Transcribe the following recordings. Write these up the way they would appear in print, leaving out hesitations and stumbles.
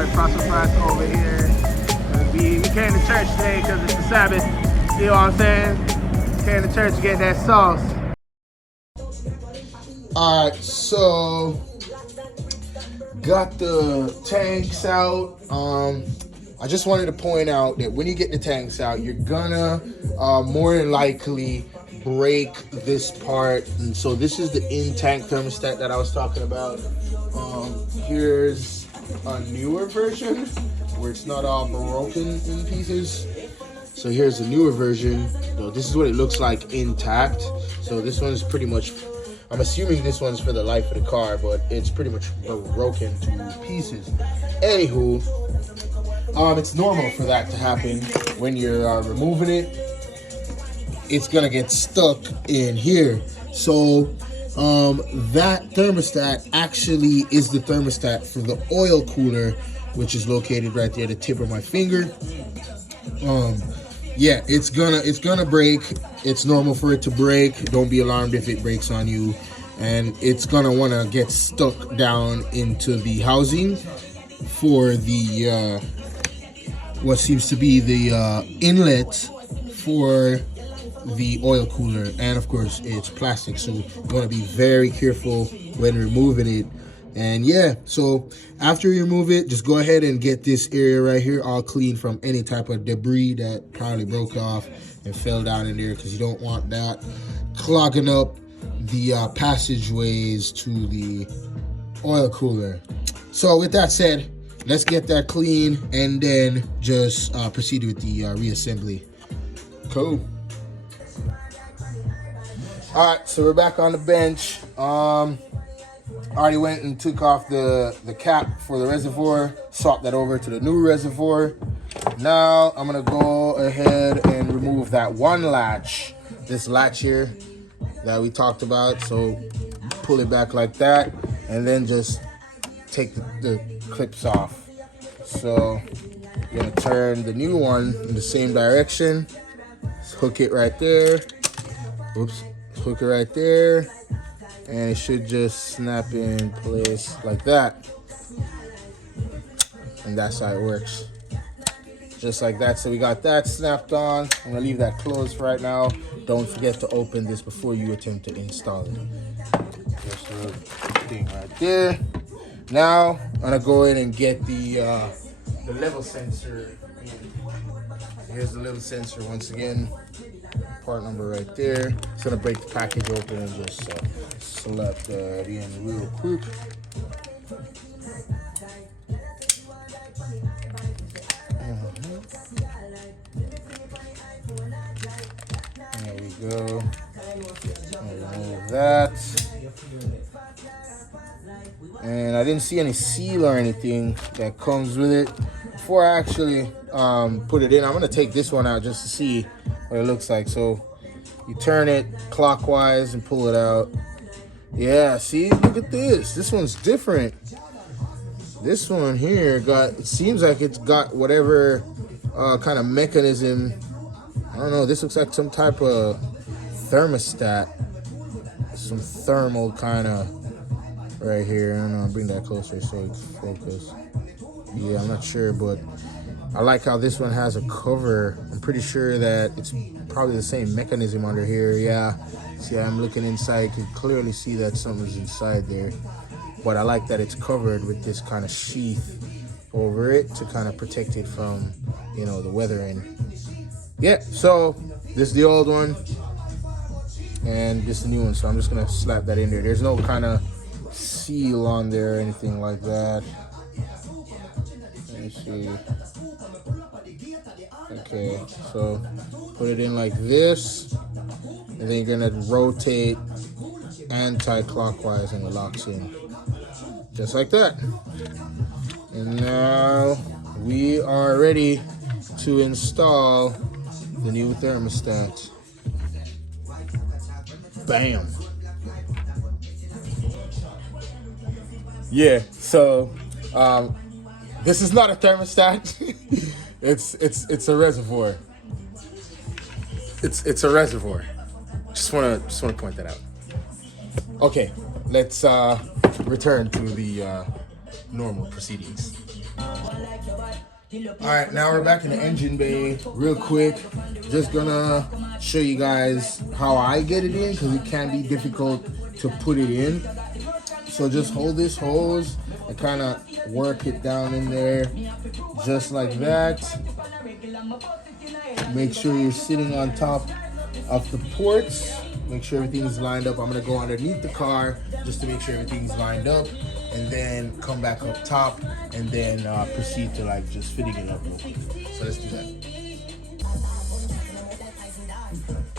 boy Prosperous over here. We came to church today because it's the Sabbath. You know what I'm saying? Came to church to get that sauce. Alright, so got the tanks out. I just wanted to point out that when you get the tanks out, you're gonna more than likely break this part. And so this is the in-tank thermostat that I was talking about. Here's a newer version where it's not all broken in pieces. So here's a newer version. So this is what it looks like intact. So this one is pretty much, I'm assuming this one's for the life of the car, but it's pretty much broken to pieces. Anywho, it's normal for that to happen when you're removing it. It's gonna get stuck in here. So that thermostat actually is the thermostat for the oil cooler, which is located right there at the tip of my finger. Yeah, it's gonna break. It's normal for it to break. Don't be alarmed if it breaks on you. And it's gonna wanna get stuck down into the housing for the what seems to be the inlet for the oil cooler. And of course it's plastic, so you want to be very careful when removing it. And yeah, so after you remove it, just go ahead and get this area right here all clean from any type of debris that probably broke off and fell down in there, because you don't want that clogging up the passageways to the oil cooler. So with that said, let's get that clean and then just proceed with the reassembly. Cool. All right, so we're back on the bench. Already went and took off the cap for the reservoir, swapped that over to the new reservoir. Now I'm gonna go ahead and remove that one latch, this latch here that we talked about. So pull it back like that, and then just take the clips off. So I'm gonna turn the new one in the same direction. Just hook it right there. Oops. Hook it right there, and it should just snap in place like that. And that's how it works, just like that. So we got that snapped on. I'm gonna leave that closed for right now. Don't forget to open this before you attempt to install it. Just a thing right there. Now I'm gonna go in and get the level sensor. Here's the level sensor once again. Part number right there. Just gonna break the package open and just slap that in real quick. There we go. Remove that. And I didn't see any seal or anything that comes with it. Before I actually put it in, I'm gonna take this one out just to see what it looks like. So you turn it clockwise and pull it out. Yeah, see, look at this. This one's different. This one here it seems like it's got whatever kind of mechanism. I don't know, this looks like some type of thermostat. Some thermal kind of right here. I don't know, I'll bring that closer so it's focused. Yeah, I'm not sure, but I like how this one has a cover. I'm pretty sure that it's probably the same mechanism under here. Yeah, see, I'm looking inside. You can clearly see that something's inside there. But I like that it's covered with this kind of sheath over it to kind of protect it from, you know, the weathering. Yeah, so this is the old one, and this is the new one. So I'm just gonna slap that in there. There's no kind of seal on there or anything like that. Let me see. Okay, so put it in like this, and then you're gonna rotate anti-clockwise and it locks in. Just like that. And now we are ready to install the new thermostat. Bam. Yeah, so this is not a thermostat. it's a reservoir. It's a reservoir. Just wanna point that out. Okay, let's return to the normal proceedings. All right, now we're back in the engine bay. Real quick, just gonna show you guys how I get it in because it can be difficult to put it in. So just hold this hose and kind of work it down in there, just like that. Make sure you're sitting on top of the ports. Make sure everything's lined up. I'm gonna go underneath the car just to make sure everything's lined up, and then come back up top, and then proceed to like just fitting it up. So let's do that.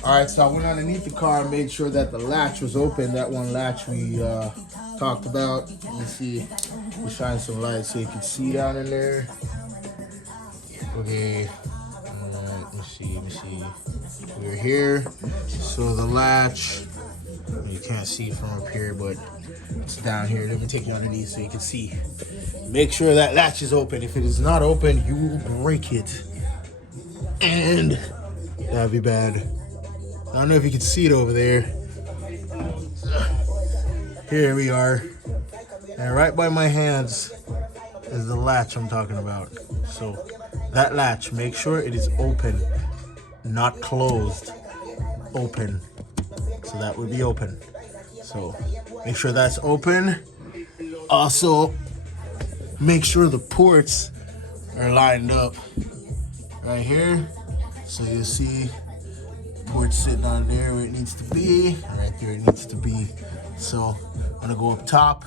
All right, so I went underneath the car, made sure that the latch was open. That one latch we talked about. Let me see. We shine some light so you can see down in there. Okay. Let me see. We're here. So the latch, you can't see it from up here, but it's down here. Let me take you underneath so you can see. Make sure that latch is open. If it is not open, you will break it, and that'd be bad. I don't know if you can see it over there. Here we are. And right by my hands is the latch I'm talking about. So that latch, make sure it is open, not closed. Open. So that would be open. So make sure that's open. Also, make sure the ports are lined up right here. So you see port sitting on there where it needs to be. Right there it needs to be. So I'm gonna go up top,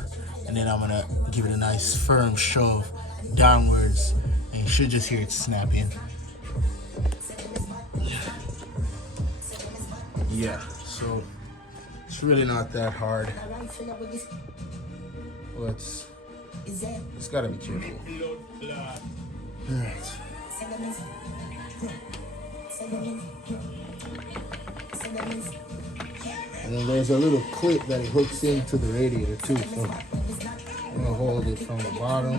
and then I'm gonna give it a nice firm shove downwards, and you should just hear it snap in. Yeah, so it's really not that hard. Well, it's gotta be careful. All right. And then there's a little clip that it hooks into the radiator too. So I'm gonna hold it from the bottom.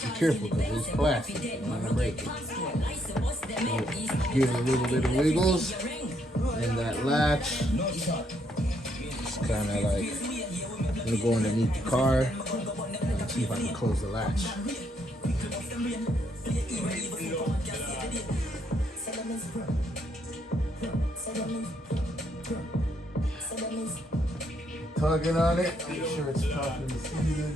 Be careful because it's plastic. You're gonna break it. So give it a little bit of wiggles, and that latch is kind of like, I'm gonna go underneath the car and see if I can close the latch. Tugging on it, make sure it's properly seated.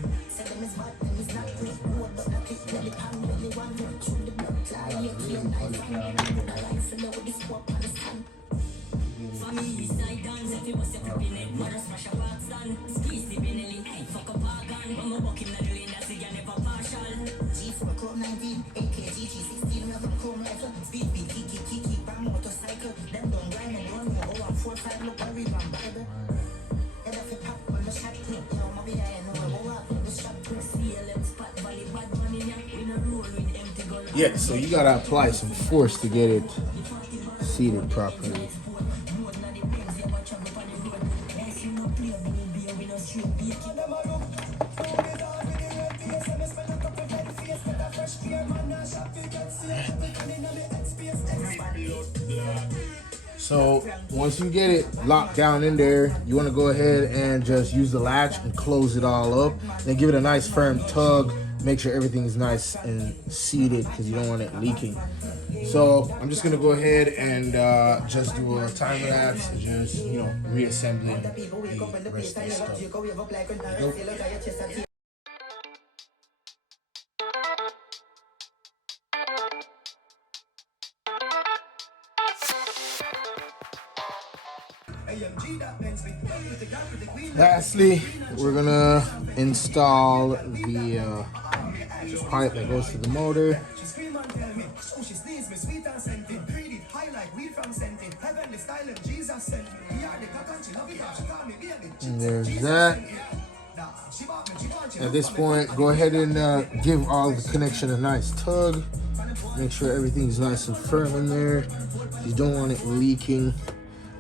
Yeah, so you gotta apply some force to get it seated properly. So once you get it locked down in there, you want to go ahead and just use the latch and close it all up. Then give it a nice firm tug. Make sure everything is nice and seated because you don't want it leaking. So I'm just gonna go ahead and just do a time lapse and just, you know, reassembling the rest of the stuff. Lastly, we're gonna install the pipe that goes to the motor. And there's that. At this point, go ahead and give all the connection a nice tug. Make sure everything's nice and firm in there. You don't want it leaking.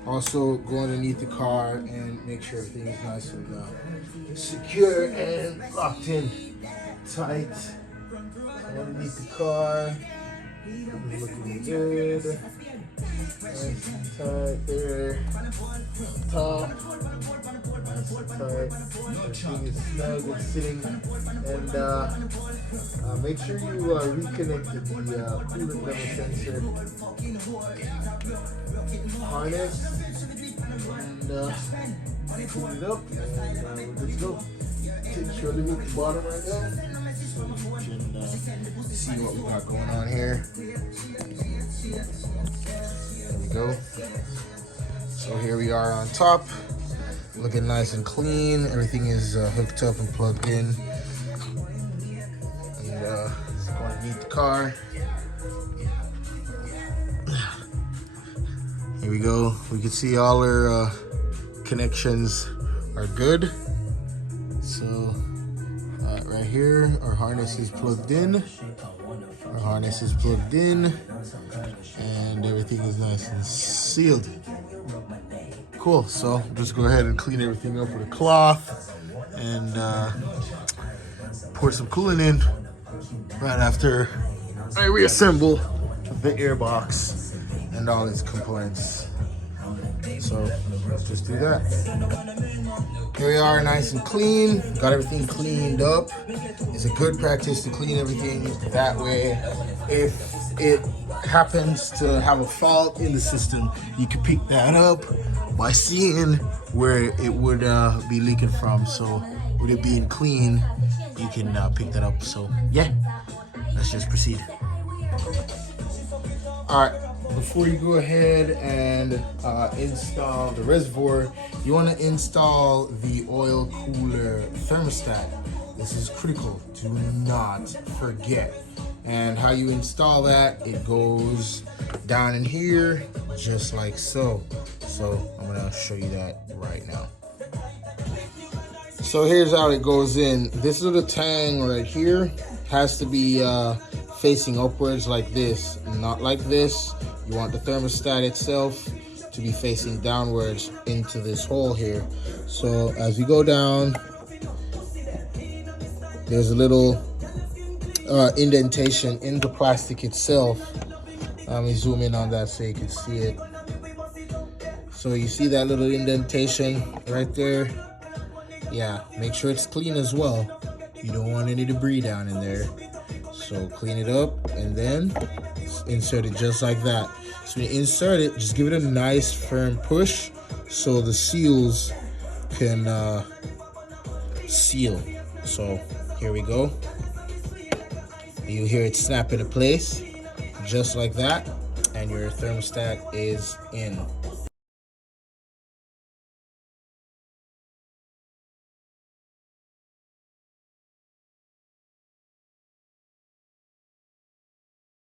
Also, go underneath the car and make sure everything is nice and secure and locked in tight. Underneath the car. Looking good. Nice and tight there. Top. Nice and tight. Everything is snug and sitting. And make sure you reconnect the coolant level sensor harness and clean it up, and we're good to go. Take your limit at the bottom right now so you can see what we got going on here. There we go. So here we are on top, looking nice and clean. Everything is hooked up and plugged in. And going to meet the car. Here we go. We can see all our connections are good. So right here, our harness is plugged in. Our harness is plugged in, and everything is nice and sealed. Cool. So just go ahead and clean everything up with a cloth and pour some coolant in right after I reassemble the airbox and all its components. So let's just do that. Here we are, nice and clean. Got everything cleaned up. It's a good practice to clean everything. That way, if it happens to have a fault in the system, you can pick that up by seeing where it would be leaking from. So with it being clean, you can pick that up. So yeah, let's just proceed. All right. Before you go ahead and install the reservoir, you want to install the oil cooler thermostat. This is critical. Do not forget. And how you install that, it goes down in here just like so. So I'm going to show you that right now. So here's how it goes in. This little tang right here has to be facing upwards like this, not like this. You want the thermostat itself to be facing downwards into this hole here. So as we go down, there's a little indentation in the plastic itself. Let me zoom in on that so you can see it. So you see that little indentation right there? Yeah, make sure it's clean as well. You don't want any debris down in there. So clean it up and then insert it just like that. So when you insert it, just give it a nice firm push so the seals can seal. So here we go. You hear it snap into place just like that, and your thermostat is in.